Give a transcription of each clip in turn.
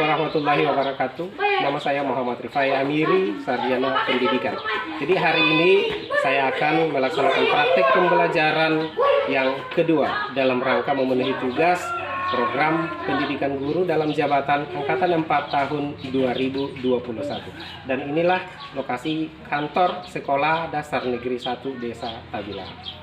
warahmatullahi wabarakatuh. Nama saya Muhammad Rifai Amiri, Sarjana Pendidikan. Jadi hari ini saya akan melaksanakan praktek pembelajaran yang kedua dalam rangka memenuhi tugas program pendidikan guru dalam jabatan Angkatan 4 tahun 2021. Dan inilah lokasi kantor Sekolah Dasar Negeri 1 Desa Tabilaran.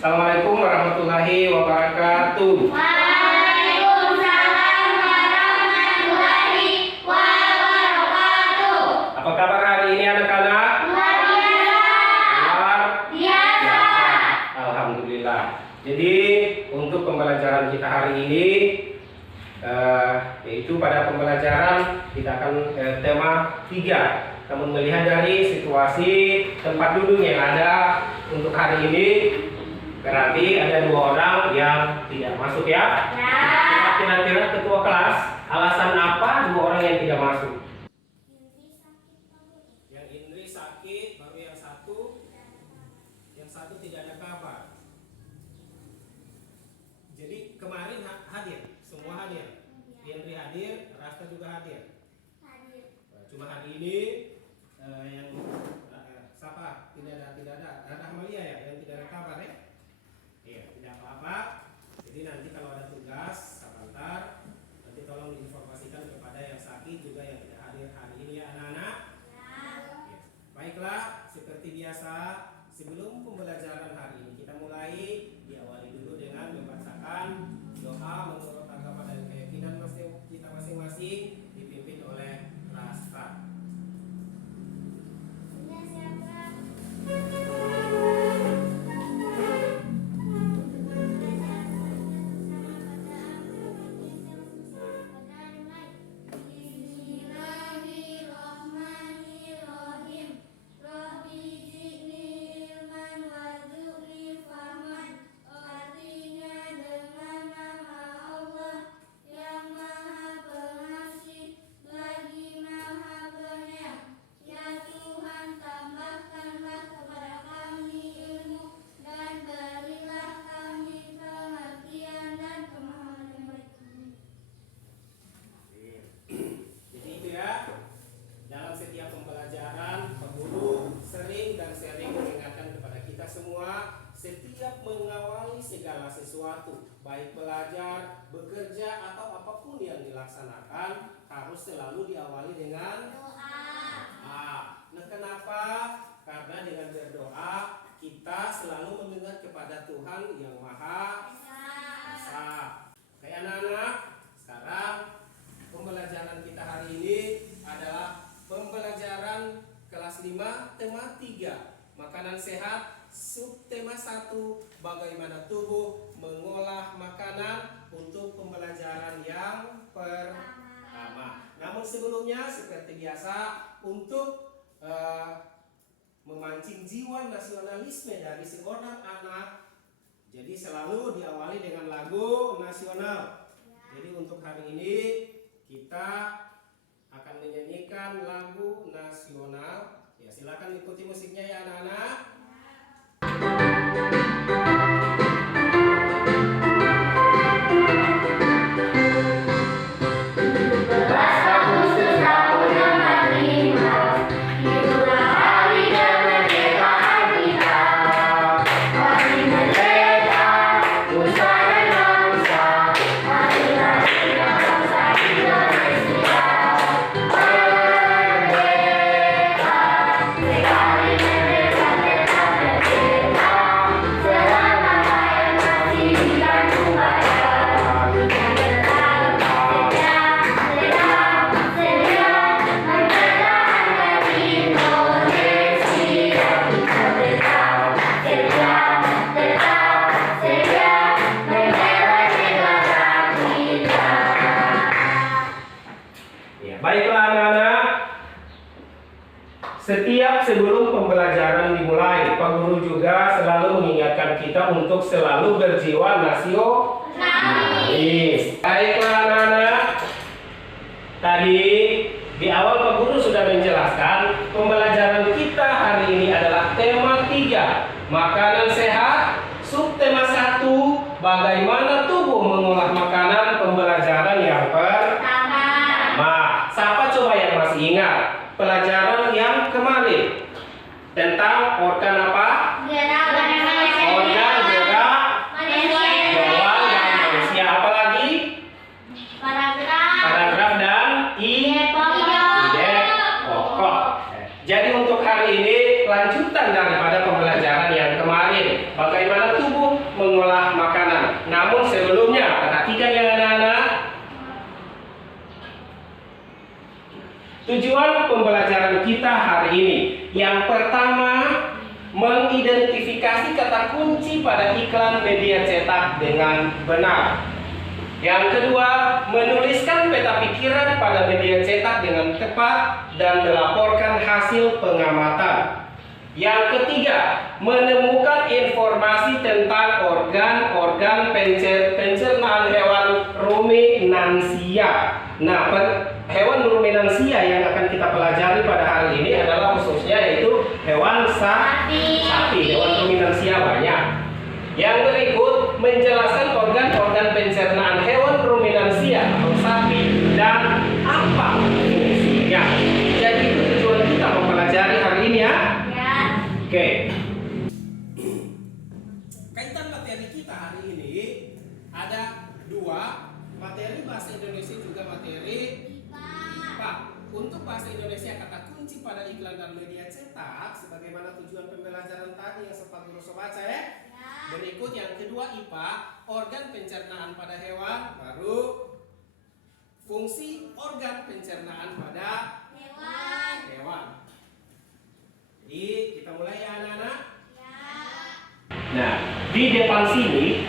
Assalamualaikum warahmatullahi wabarakatuh. Waalaikumsalam warahmatullahi wabarakatuh. Apa kabar hari ini anak-anak? Luar biasa. Alhamdulillah. Jadi untuk pembelajaran kita hari ini yaitu pada pembelajaran kita akan tema 3. Namun melihat dari situasi tempat duduk yang ada untuk hari ini, berarti ada 2 orang yang tidak masuk ya. Kira-kira ketua kelas, alasan apa 2 orang yang tidak masuk? Yang Indri sakit, baru yang satu tidak ada kabar. Jadi kemarin hadir, semua hadir. Indri hadir, Rasta juga hadir. Cuma hari ini yang siapa? Tidak ada. Ada Amalia ya yang tidak ada kabar ya. Iya, tidak apa-apa. Jadi nanti kalau ada tugas sebentar, nanti tolong diinformasikan kepada yang sakit juga yang tidak hadir hari ini ya anak-anak. Ya. Baiklah, seperti biasa sebelum pembelajaran hari ini kita mulai diawali dulu dengan membacakan doa menurut agama dan keyakinan kita masing-masing dipimpin oleh Rasta. Setiap mengawali segala sesuatu, baik belajar, bekerja, atau apapun yang dilaksanakan, harus selalu diawali dengan doa. Nah, kenapa? Karena dengan berdoa, kita selalu mendengar kepada Tuhan yang Maha Esa. Oke anak-anak, sekarang pembelajaran kita hari ini adalah pembelajaran kelas 5, tema 3, makanan sehat. Subtema 1, bagaimana tubuh mengolah makanan, untuk pembelajaran yang pertama. Namun sebelumnya seperti biasa untuk memancing jiwa nasionalisme dari seorang anak, jadi selalu diawali dengan lagu nasional. Jadi untuk hari ini kita akan menyanyikan lagu nasional. Ya, silakan ikuti musiknya ya anak-anak. Baiklah anak-anak, setiap sebelum pembelajaran dimulai, Pak Guru juga selalu mengingatkan kita untuk selalu berjiwa nasionalis. Baiklah anak-anak, Makanan sehat. Subtema 1, bagaimana tubuh mengolah makanan, pembelajaran yang pertama. Siapa coba yang masih ingat pelajaran yang kemarin tentang organ apa? Organ gerak hewan dan manusia. Apalagi? Paragraf dan ide pokok. Jadi untuk hari ini lanjutan daripada pembelajaran yang kemarin, bagaimana tubuh mengolah makanan. Namun sebelumnya, perhatikan ya anak-anak. Tujuan pembelajaran kita hari ini, yang pertama, mengidentifikasi kata kunci pada iklan media cetak dengan benar. Yang kedua, menuliskan peta pikiran pada media cetak dengan tepat dan melaporkan hasil pengamatan. Yang ketiga, menemukan informasi tentang organ-organ pencernaan hewan ruminansia. Nah, hewan ruminansia yang akan kita pelajari pada hari ini adalah khususnya yaitu hewan sapi. Hewan ruminansia banyak. Yang berikut menjelaskan organ-organ pencernaan hewan ruminansia atau sapi dan apa fungsinya. Jadi itu tujuan kita mempelajari hari ini ya. Oke. Kaitan materi kita hari ini ada dua, materi bahasa Indonesia juga materi IPA. Untuk bahasa Indonesia kata kunci pada iklan dan media cetak sebagaimana tujuan pembelajaran tadi yang sempat guru baca ya. Berikut yang kedua IPA, organ pencernaan pada hewan, baru fungsi organ pencernaan pada hewan. Jadi kita mulai ya anak-anak. Nah, di depan sini,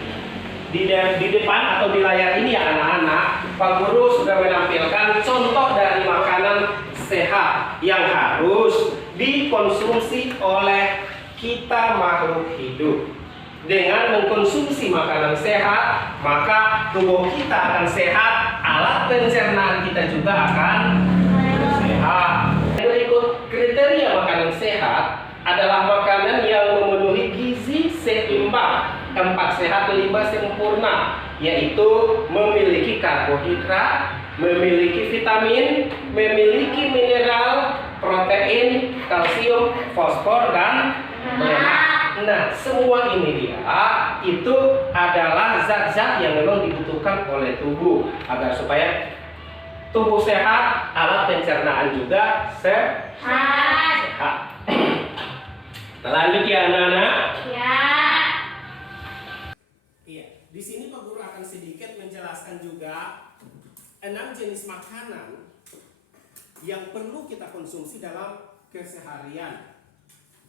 di depan atau di layar ini ya anak-anak, Pak Guru sudah menampilkan contoh dari makanan sehat yang harus dikonsumsi oleh kita makhluk hidup. Dengan mengkonsumsi makanan sehat, maka tubuh kita akan sehat, alat pencernaan kita juga akan sehat. Berikut kriteria makanan sehat adalah makanan yang memenuhi gizi seimbang, 4 sehat 5 sempurna, yaitu memiliki karbohidrat, memiliki vitamin, memiliki mineral, protein, kalsium, fosfor, dan lemak. Nah, semua ini dia itu adalah zat-zat yang memang dibutuhkan oleh tubuh agar supaya tubuh sehat, alat pencernaan juga sehat. Lanjut ya anak-anak. Iya, di sini Pak Guru akan sedikit menjelaskan juga 6 jenis makanan yang perlu kita konsumsi dalam keseharian.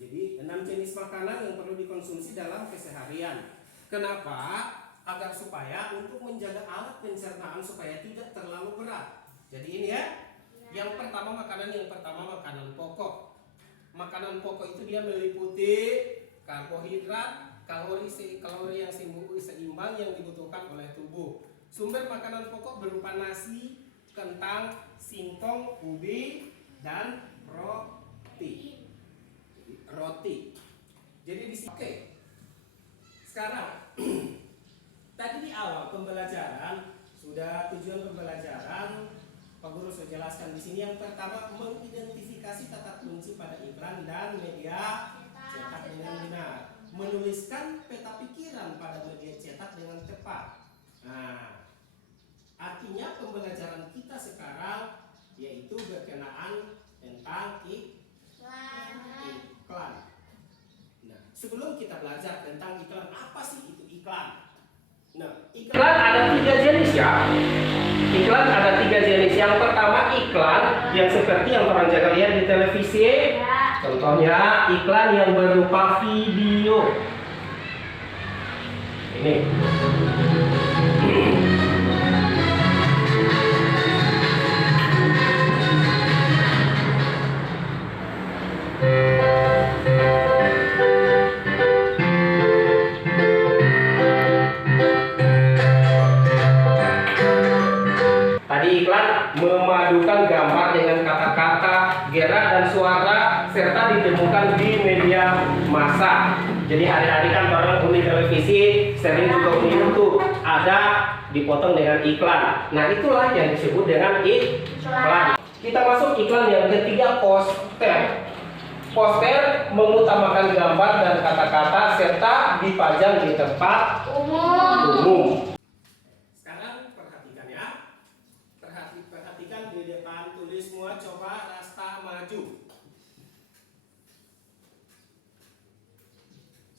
Jadi 6 jenis makanan yang perlu dikonsumsi dalam keseharian. Kenapa? Agar supaya untuk menjaga alat pencernaan supaya tidak terlalu berat. Jadi ini ya. Yang pertama makanan pokok. Makanan pokok itu dia meliputi karbohidrat, kalori yang seimbang yang dibutuhkan oleh tubuh. Sumber makanan pokok berupa nasi, kentang, singkong, ubi, dan roti. Jadi di sini. Oke. Sekarang tadi di awal pembelajaran sudah tujuan pembelajaran Pak Guru sudah jelaskan di sini. Yang pertama mengidentifikasi kata kunci pada iklan dan media cetak dengan benar. Menuliskan peta pikiran pada media cetak dengan tepat. Nah, artinya pembelajaran kita sekarang yaitu berkenaan tentang iklan. Nah, sebelum kita belajar tentang iklan, apa sih itu iklan? Nah, iklan ada 3 jenis ya. Iklan ada 3 jenis. Yang pertama iklan yang seperti yang orang jaga lihat di televisi. Contohnya iklan yang berupa video. Ini. Iklan memadukan gambar dengan kata-kata, gerak dan suara serta ditemukan di media massa. Jadi hari-hari kan orang beli televisi, sering juga beli tuh ada dipotong dengan iklan. Nah itulah yang disebut dengan iklan. Kita masuk iklan yang ketiga, poster. Poster mengutamakan gambar dan kata-kata serta dipajang di tempat umum. Sekarang perhatikan ya. Perhatikan di depan, tulis semua, coba Rasta maju.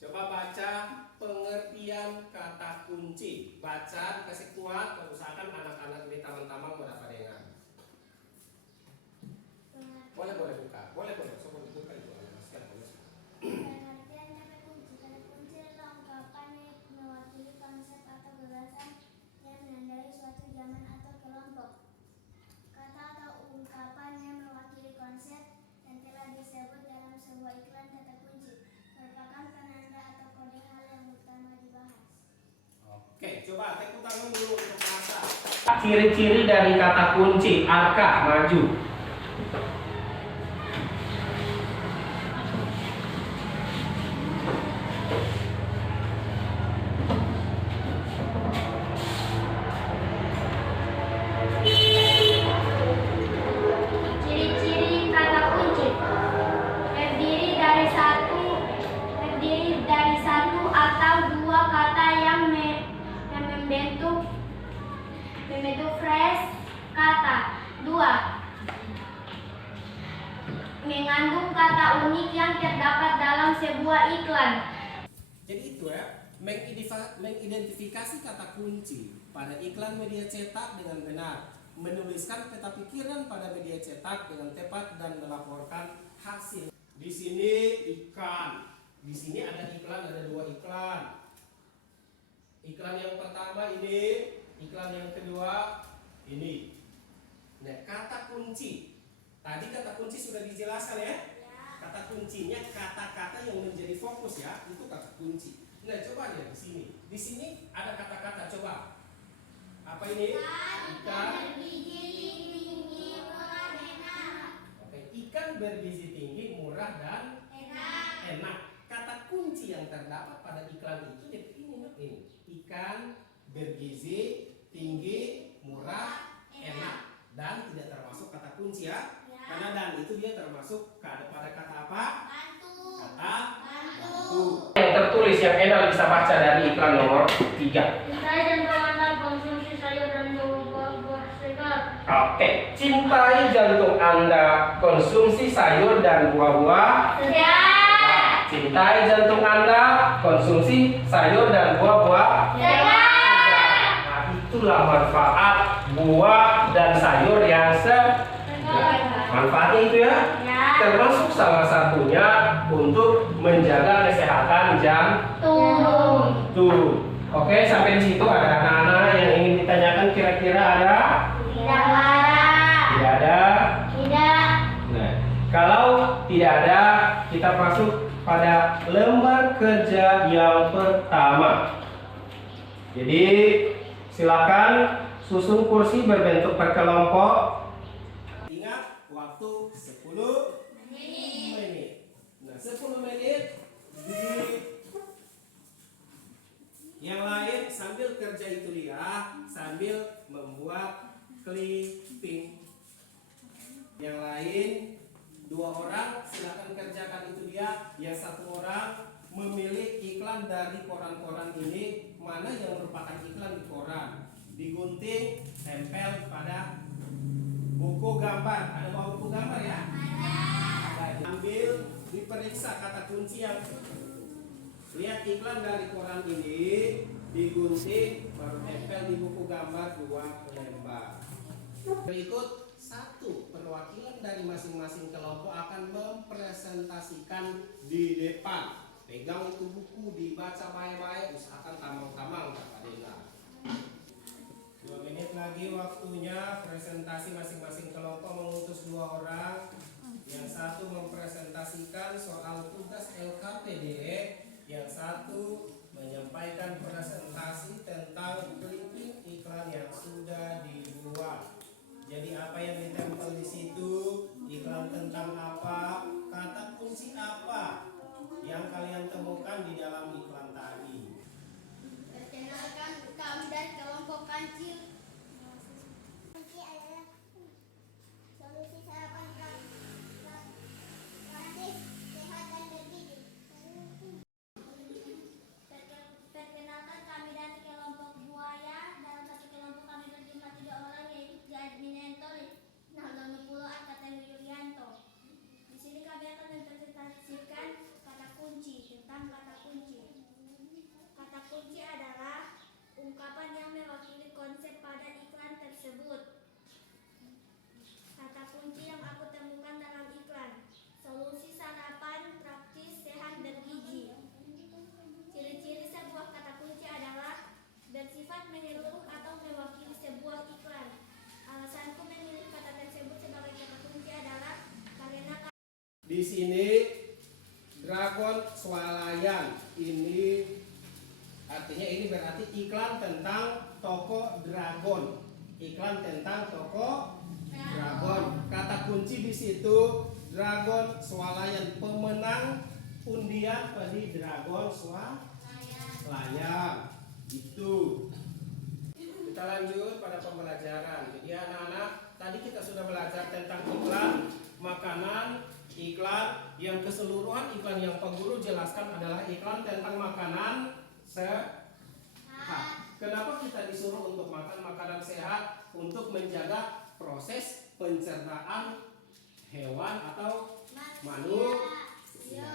Coba baca pengertian kata kunci. Baca dikasih kuat, usahakan anak-anak ini taman-taman mau dapat dengar. Boleh buka, boleh. Coba buka itu. Pengertian kata kunci. Kata kunci adalah ungkapan yang mewakili konsep atau gagasan yang menandai suatu zaman atau kelompok. Kata atau ungkapan yang mewakili konsep yang telah disebut dalam sebuah iklan kata kunci merupakan penanda atau kode hal yang utama dibahas. Oke, coba tepuk tangan dulu untuk masa. Ciri-ciri dari kata kunci. Arka, maju. Ciri-ciri kata kunci terdiri dari satu atau dua kata yang membentuk frase kata. Dua, mengandung kata unik yang terdapat dalam sebuah iklan. Jadi itu ya, mengidentifikasi kata kunci pada iklan media cetak dengan benar, menuliskan peta pikiran pada media cetak dengan tepat dan melaporkan hasil. Di sini ikan, di sini ada iklan, ada dua iklan. Iklan yang pertama ini, iklan yang kedua ini. Nah, kata kunci. Tadi kata kunci sudah dijelaskan ya. Kata kuncinya kata-kata yang menjadi fokus ya, itu kata kunci. Nah, coba lihat di sini. Di sini ada kata-kata, coba. Apa ini? Ikan bergizi tinggi, murah, enak. Oke, ikan bergizi tinggi, murah dan enak. Kata kunci yang terdapat pada iklan itu ini. Ikan bergizi tinggi, murah, enak dan tidak termasuk kata kunci ya. Karena dan itu dia termasuk pada kata apa? Kata bantu. Yang tertulis yang Enda bisa baca dari iklan nomor 3. Cintai dan pengantar konsumsi sayur dan buah-buah segar. Oke, cintai jantung Anda konsumsi sayur dan buah-buah. Segar. Cintai jantung Anda konsumsi sayur dan buah-buah. Segar. Nah, itulah manfaat buah dan sayur yang manfaatnya itu ya. Termasuk salah satunya untuk menjaga kesehatan jantung. Tuh. Oke, sampai di situ ada anak-anak yang ingin ditanyakan, kira-kira ada? Tidak ada. Tidak ada. Tidak. Nah, kalau tidak ada, kita masuk pada lembar kerja yang pertama. Jadi, silakan susun kursi berbentuk berkelompok. Ingat, waktu 10 menit. Nah, 10 menit yang lain sambil kerja itu dia, sambil membuat clipping. Yang lain 2 orang silakan kerjakan itu dia. Yang 1 orang memilih iklan dari koran-koran ini, mana yang merupakan iklan di koran, digunting, tempel pada buku gambar. Ada bawa buku gambar ya? Ada. Ambil, diperiksa kata kunci yang lihat iklan dari koran ini, digunting, baru tempel di buku gambar 2 lembar. Berikut 1 perwakilan dari masing-masing kelompok akan mempresentasikan di depan. Pegang itu buku, dibaca baik-baik, usahakan tamang-tamang Kak Adela. 2 menit lagi waktunya. Presentasi masing-masing kelompok mengutus 2 orang. Yang 1 mempresentasikan soal tugas LKPD, yang 1 menyampaikan presentasi tentang clipping iklan yang sudah dibuat. Jadi apa yang ditempel di situ, iklan tentang apa, kata kunci apa yang kalian temukan di dalam iklan tadi? Perkenalkan, kami dari kelompok kancil. Kunci adalah solusi sarapan praktis, sehat dan bergizi. Perkenalkan, kami dari kelompok buaya. Dalam satu kelompok kami berjumlah 3 orang, yaitu Jadminento, Naldono Pulo, Arkata Yulianto. Di sini kami akan mempresentasikan kata kunci, tentang kata kunci. Kata kunci adalah ungkapan yang mewakili konsep pada iklan tersebut. Kata kunci yang aku temukan dalam iklan: solusi sarapan praktis, sehat, bergizi. Ciri-ciri sebuah kata kunci adalah bersifat menyeluruh atau mewakili sebuah iklan. Alasanku memilih kata tersebut sebagai kata kunci adalah karena Di sini Dragon Swalayan ini artinya ini berarti iklan tentang toko Dragon. Iklan tentang toko Dragon. Kata kunci di situ Dragon Swalayan, pemenang undian pada Dragon Swalayan. Itu. Kita lanjut pada pembelajaran. Jadi anak-anak, tadi kita sudah belajar tentang iklan makanan. Iklan yang keseluruhan iklan yang Pak Guru jelaskan adalah iklan tentang makanan sehat. Kenapa kita disuruh untuk makan makanan sehat? Untuk menjaga proses pencernaan hewan atau manusia.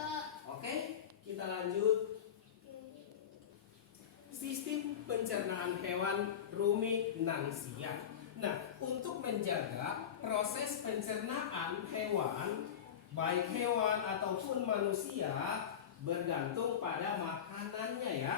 Oke, kita lanjut. Sistem pencernaan hewan ruminansia. Nah, untuk menjaga proses pencernaan hewan, baik hewan ataupun manusia, bergantung pada makanannya ya.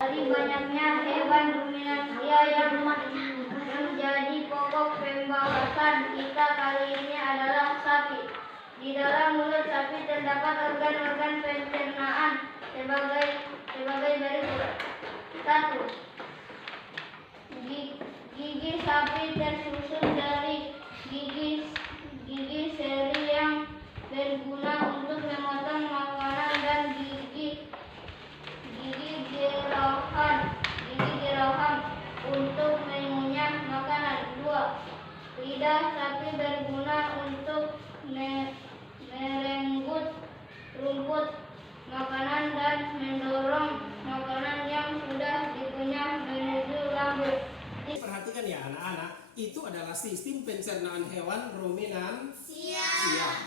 dari banyaknya hewan ruminansia yang menjadi pokok pembahasan kita kali ini adalah sapi. Di dalam mulut sapi terdapat organ-organ pencernaan sebagai berikut. 1. Gigi sapi tersusun dari gigi seri yang berguna untuk memotong makanan dan gigi geraham untuk mengunyah makanan. 2. Lidah sapi berguna untuk merenggut rumput makanan dan mendorong makanan yang sudah dikunyah menuju lambung. Perhatikan ya anak-anak, itu adalah sistem pencernaan hewan ruminansia.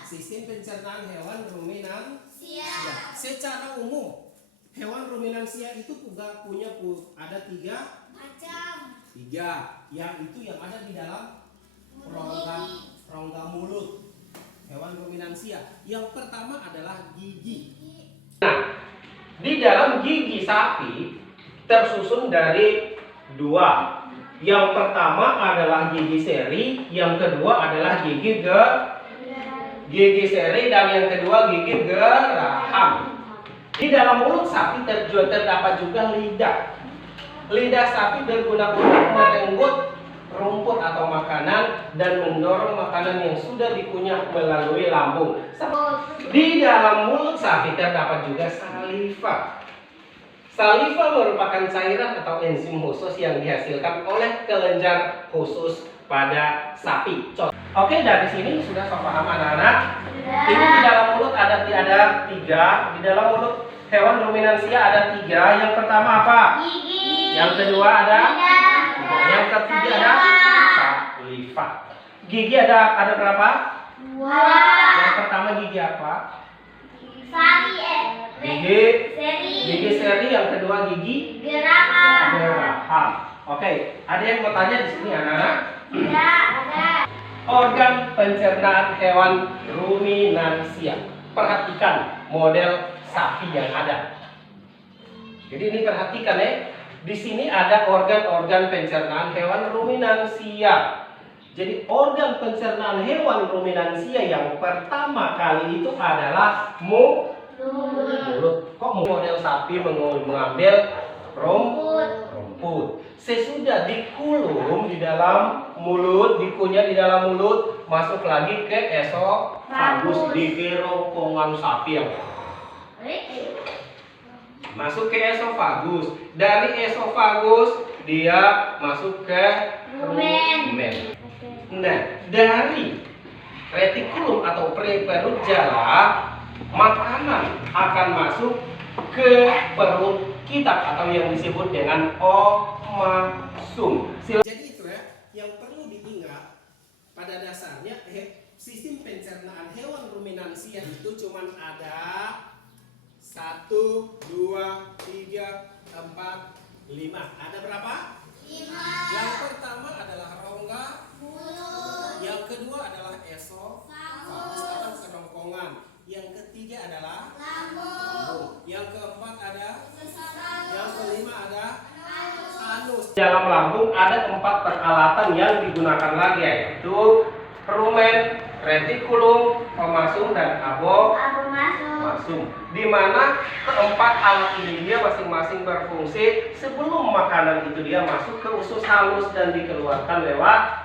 Sistem pencernaan hewan ruminansia. Secara umum, hewan ruminansia itu juga punya ada 3 Macam. yaitu yang ada di dalam rongga mulut hewan ruminansia. Yang pertama adalah gigi. Nah, di dalam gigi sapi tersusun dari 2. Yang pertama adalah gigi seri, yang kedua adalah gigi seri, dan yang kedua gigi geraham. Di dalam mulut sapi terdapat juga lidah. Lidah sapi berguna untuk merenggut rumput atau makanan dan mendorong makanan yang sudah dikunyah melalui lambung. Di dalam mulut sapi terdapat juga saliva. Saliva merupakan cairan atau enzim khusus yang dihasilkan oleh kelenjar khusus pada sapi. Oke, dari sini sudah paham anak-anak? Ini di dalam mulut ada 3. Di dalam mulut hewan ruminansia ada 3. Yang pertama apa? Gigi. Yang kedua ada? Yang ketiga ada? Saliva. Gigi ada berapa? 2. Yang pertama gigi apa? Gigi seri, yang kedua gigi geraham. Oke, ada yang mau tanya di sini anak-anak? Tidak ada. Organ pencernaan hewan ruminansia. Perhatikan model sapi yang ada. Jadi ini perhatikan ya. Di sini ada organ-organ pencernaan hewan ruminansia. Jadi organ pencernaan hewan ruminansia yang pertama kali itu adalah mulut. Kok model sapi mengambil rumput? Sesudah dikulum di dalam mulut, dikunyah di dalam mulut, masuk lagi ke esofagus di kerongkongan sapi yang masuk ke esofagus. Dari esofagus dia masuk ke rumen. Nah, dari retikulum atau preperut jala, makanan akan masuk ke perut kita atau yang disebut dengan omasum. Jadi itu ya, yang perlu diingat pada dasarnya sistem pencernaan hewan ruminansia itu cuma ada 1, 2, 3, 4, 5. Ada berapa? 5. Yang pertama adalah rongga, mulut. Yang kedua adalah esofagus atau kerongkongan. Yang ketiga adalah lambung. Yang keempat ada yang kelima ada anus. Dalam lambung ada 4 peralatan yang digunakan lagi, yaitu rumen, retikulum, omasum, dan abomasum. Di mana keempat alat ini dia masing-masing berfungsi sebelum makanan itu dia masuk ke usus halus dan dikeluarkan lewat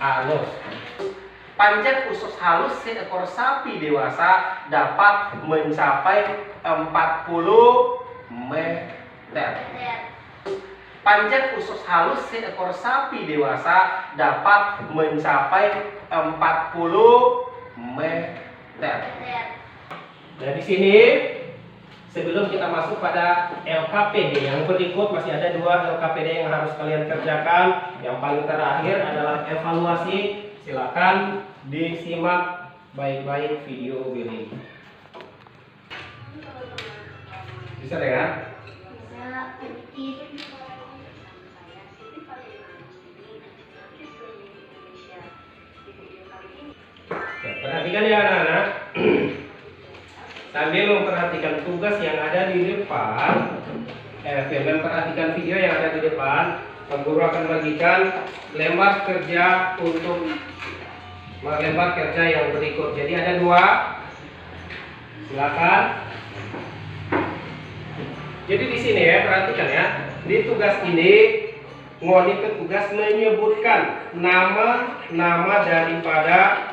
anus. Panjang usus halus seekor sapi dewasa dapat mencapai 40 meter. Panjang usus halus seekor sapi dewasa dapat mencapai 40 meter. Nah, di sini sebelum kita masuk pada LKPD yang berikut, masih ada 2 LKPD yang harus kalian kerjakan. Yang paling terakhir adalah evaluasi. Silakan disimak baik-baik video ini. Bisa dengar? Ya, perhatikan ya anak-anak. Sambil memperhatikan tugas yang ada di depan, memperhatikan video yang ada di depan, guru akan bagikan lembar kerja untuk lembar kerja yang berikut. Jadi ada 2. Silakan. Jadi di sini ya, perhatikan ya. Di tugas ini Ngoni petugas menyebutkan nama daripada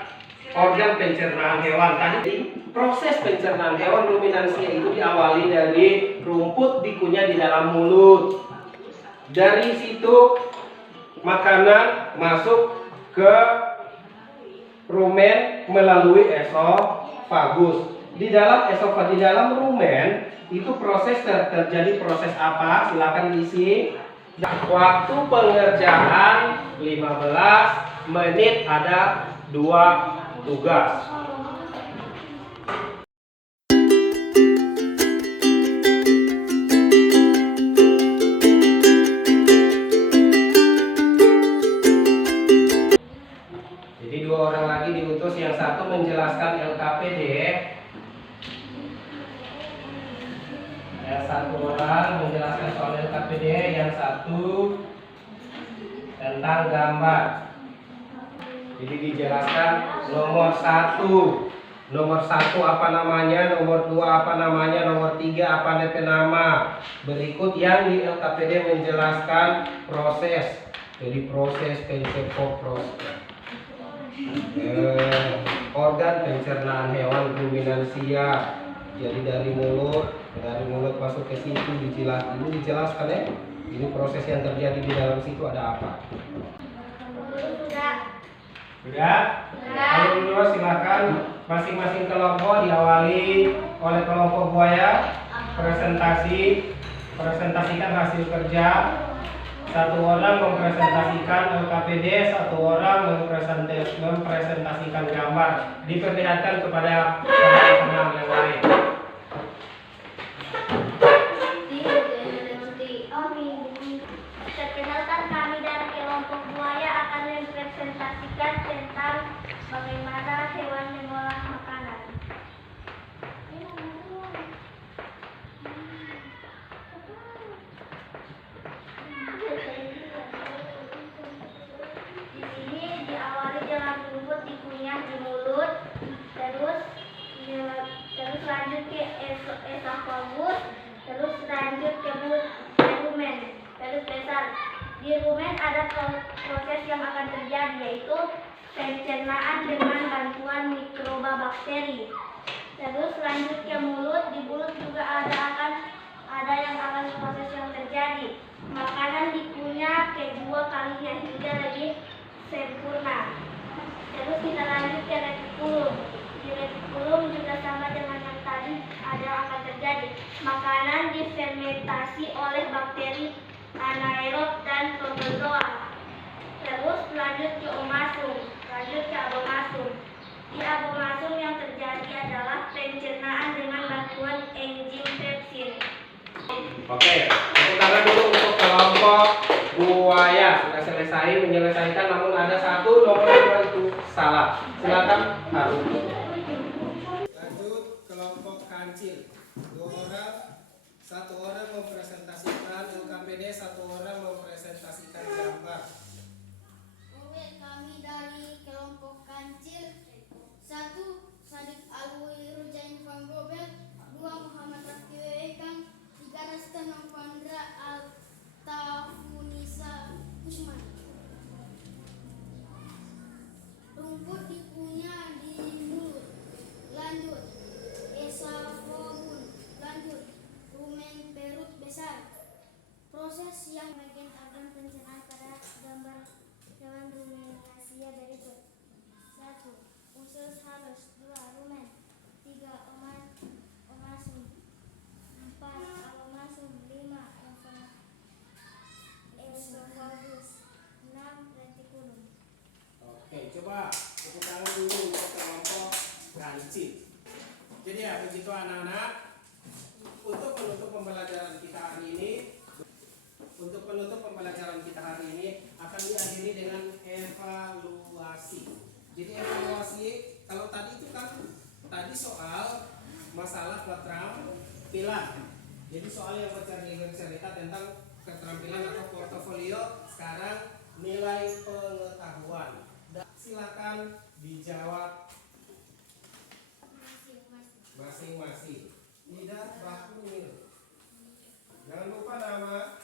organ pencernaan hewan. Tadi proses pencernaan hewan ruminansia itu diawali dari rumput dikunyah di dalam mulut. Dari situ makanan masuk ke rumen melalui esofagus. Di dalam rumen itu proses terjadi proses apa? Silakan diisi. Waktu pengerjaan 15 menit, ada 2 tugas. Jadi 2 orang lagi diutus, yang satu menjelaskan LKPD, satu orang menjelaskan soal LKPD, yang satu tentang gambar. Jadi dijelaskan nomor 1 apa namanya, nomor 2 apa namanya, nomor 3 apa nama. Berikut yang di LKPD menjelaskan proses. Jadi proses organ pencernaan hewan ruminansia. Jadi dari mulut masuk ke situ dijelaskan ya. Ini proses yang terjadi di dalam situ ada apa? Sudah? Ayo dulu silakan masing-masing kelompok diawali oleh kelompok buaya. Presentasikan hasil kerja. 1 orang mempresentasikan LKPD, 1 orang mempresentasikan gambar. Diperlihatkan kepada teman-teman yang lain. Perkenalkan, kami dari kelompok buaya akan mempresentasikan tentang bagaimana hewan mengolah makanan. Di sini diawali dengan rumput dikunyah di mulut, terus lanjut ke esofagus, terus lanjut ke rumen, terus besar. Di rumen ada proses yang akan terjadi, yaitu pencernaan dengan bantuan mikroba bakteri. Terus lanjut ke mulut. Di mulut juga ada yang akan proses yang terjadi. Makanan dikunyah kedua kalinya hingga lebih sempurna. Terus kita lanjut ke retikulum. Di retikulum juga sama dengan yang tadi, ada yang akan terjadi. Makanan difermentasi oleh bakteri anaerob dan protozoa. Terus lanjut ke omasum, lanjut ke abomasum. Di abomasum yang terjadi adalah pencernaan dengan bantuan enzim pepsin. Oke, tepuk tangan dulu untuk kelompok buaya. Sudah selesai menyelesaikan, namun ada satu nomor 2 itu salah. Silakan Haru. Lanjut kelompok kancil. 2 orang, 1 orang mempresentasikan LKPD, 1 orang mempresentasikan gambar. Oke, kami dari kelompok kancil. 1. Sadik Alwi Rujain Van Gobel. 2. Muhammad Rafi Ekang. 3. Rasta Novandra Altafunisa Usman. Rumput dikunyah di mulut. Lanjut. Esafobun. Lanjut. Rumen perut besar. Proses yang bagian organ pencernaan pada gambar hewan ruminansia berikut. 1. Usus halus. 2. Rumen. 3. Omasum. 4. Abomasum. 5. Esophagus. 6. Retikulum. Oke, coba tepuk tangan dulu untuk kelompok kancil. Jadi ya begitu anak-anak, untuk penutup pembelajaran kita hari ini akan diakhiri dengan evaluasi. Jadi evaluasi, kalau tadi itu kan soal masalah keterampilan. Jadi soal yang bercerita tentang keterampilan atau portofolio. Sekarang nilai pengetahuan. Silakan dijawab masing-masing. Tidak baku nil. Jangan lupa nama.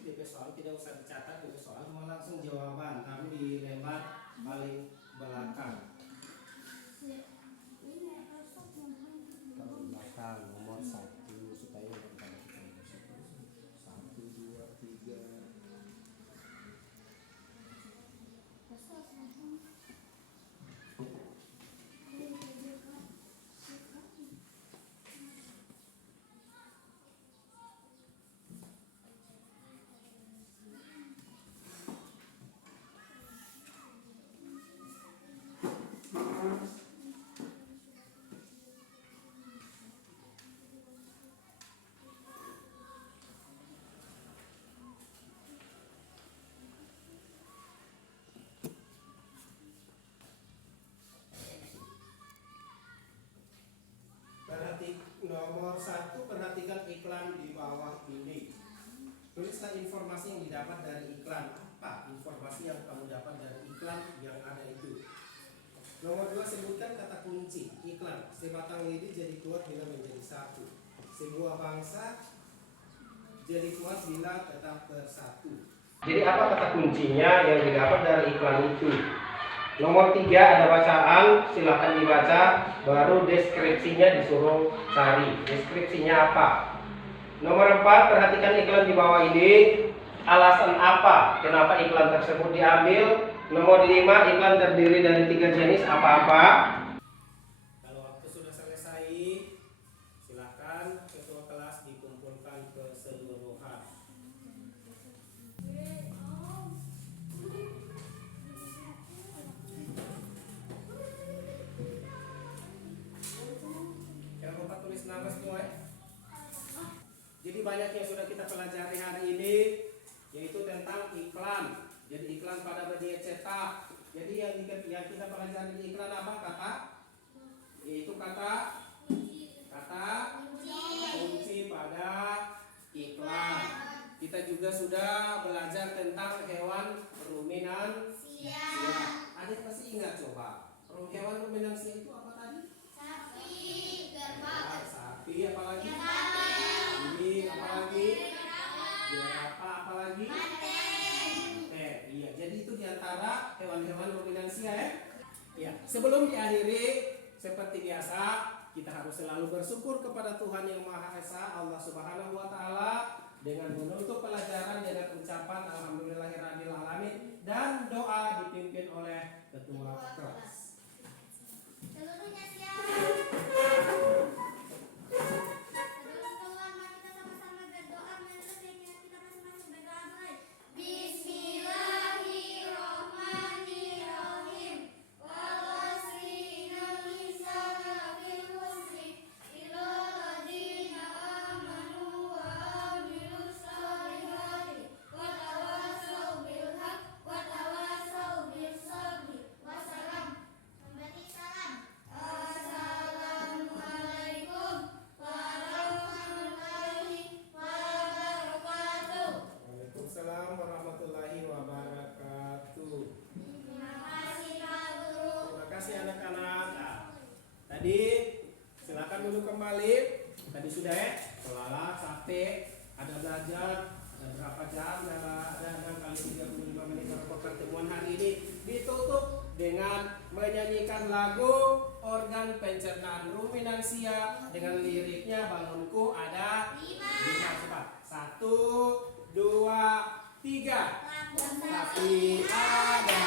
DP soal tidak usah dicatat, DP soal mau langsung jawaban. Kami di lembar paling belakang. Belakang nomor 1 supaya kita 1, 2, 3. Nomor 1, perhatikan iklan di bawah ini. Tulislah informasi yang didapat dari iklan. Apa informasi yang kamu dapat dari iklan yang ada itu? Nomor 2, sebutkan kata kunci iklan. Sebatang lidi jadi kuat bila menjadi satu. Sebuah bangsa jadi kuat bila tetap bersatu. Jadi apa kata kuncinya yang didapat dari iklan itu? Nomor 3 ada bacaan, silahkan dibaca. Baru deskripsinya disuruh cari. Deskripsinya apa? Nomor 4, perhatikan iklan di bawah ini. Alasan apa kenapa iklan tersebut diambil? Nomor 5, iklan terdiri dari 3 jenis apa-apa. Kalau waktu sudah selesai, silahkan ketua kelas dikumpulkan keseluruhan. Nama semua ya. Jadi banyak yang sudah kita pelajari hari ini, yaitu tentang iklan. Jadi iklan pada media cetak. Jadi yang kita pelajari di iklan apa kata? Yaitu kata kunci pada iklan. Kita juga sudah belajar tentang hewan ruminansia. kita coba. Hewan ruminansia itu apa tadi? Sapi, Sapi, apalagi? kambing, Ini apalagi? Jerapah, apalagi? Iya, jadi itu diantara hewan-hewan ruminansia ya. Ya, sebelum diakhiri seperti biasa kita harus selalu bersyukur kepada Tuhan yang Maha Esa, Allah Subhanahu wa taala, dengan menutup pelajaran dengan ucapan alhamdulillahirabbil alamin dan doa dipimpin oleh ketua kelas. Seluruhnya siap. Sebelum keluar, mari kita sama-sama berdoa menurut keyakinan kita masing-masing. Berdoa mulai. Bismillahirrahmanirrahim. Wallaziina misala fil husri ilal ladzina amanu wa amilus solihati wa tawassaw bil haqq wa tawassaw bis sabri. Wassalam. Memberi salam. Assalamualaikum warahmatullahi wabarakatuh. Waalaikumsalam warahmatullahi wabarakatuh. Terima kasih Pak Guru. Terima kasih anak-anak. Nah, tadi silakan duduk kembali. Tadi sudah ya, kelala, capek, ada belajar, ada berapa jam, ada 6 kali 35 menit untuk pertemuan hari ini. Ditutup dengan menyanyikan lagu organ pencernaan ruminansia dengan liriknya bangunku ada 5. Cepat. 1, 2, 3. Tapi ada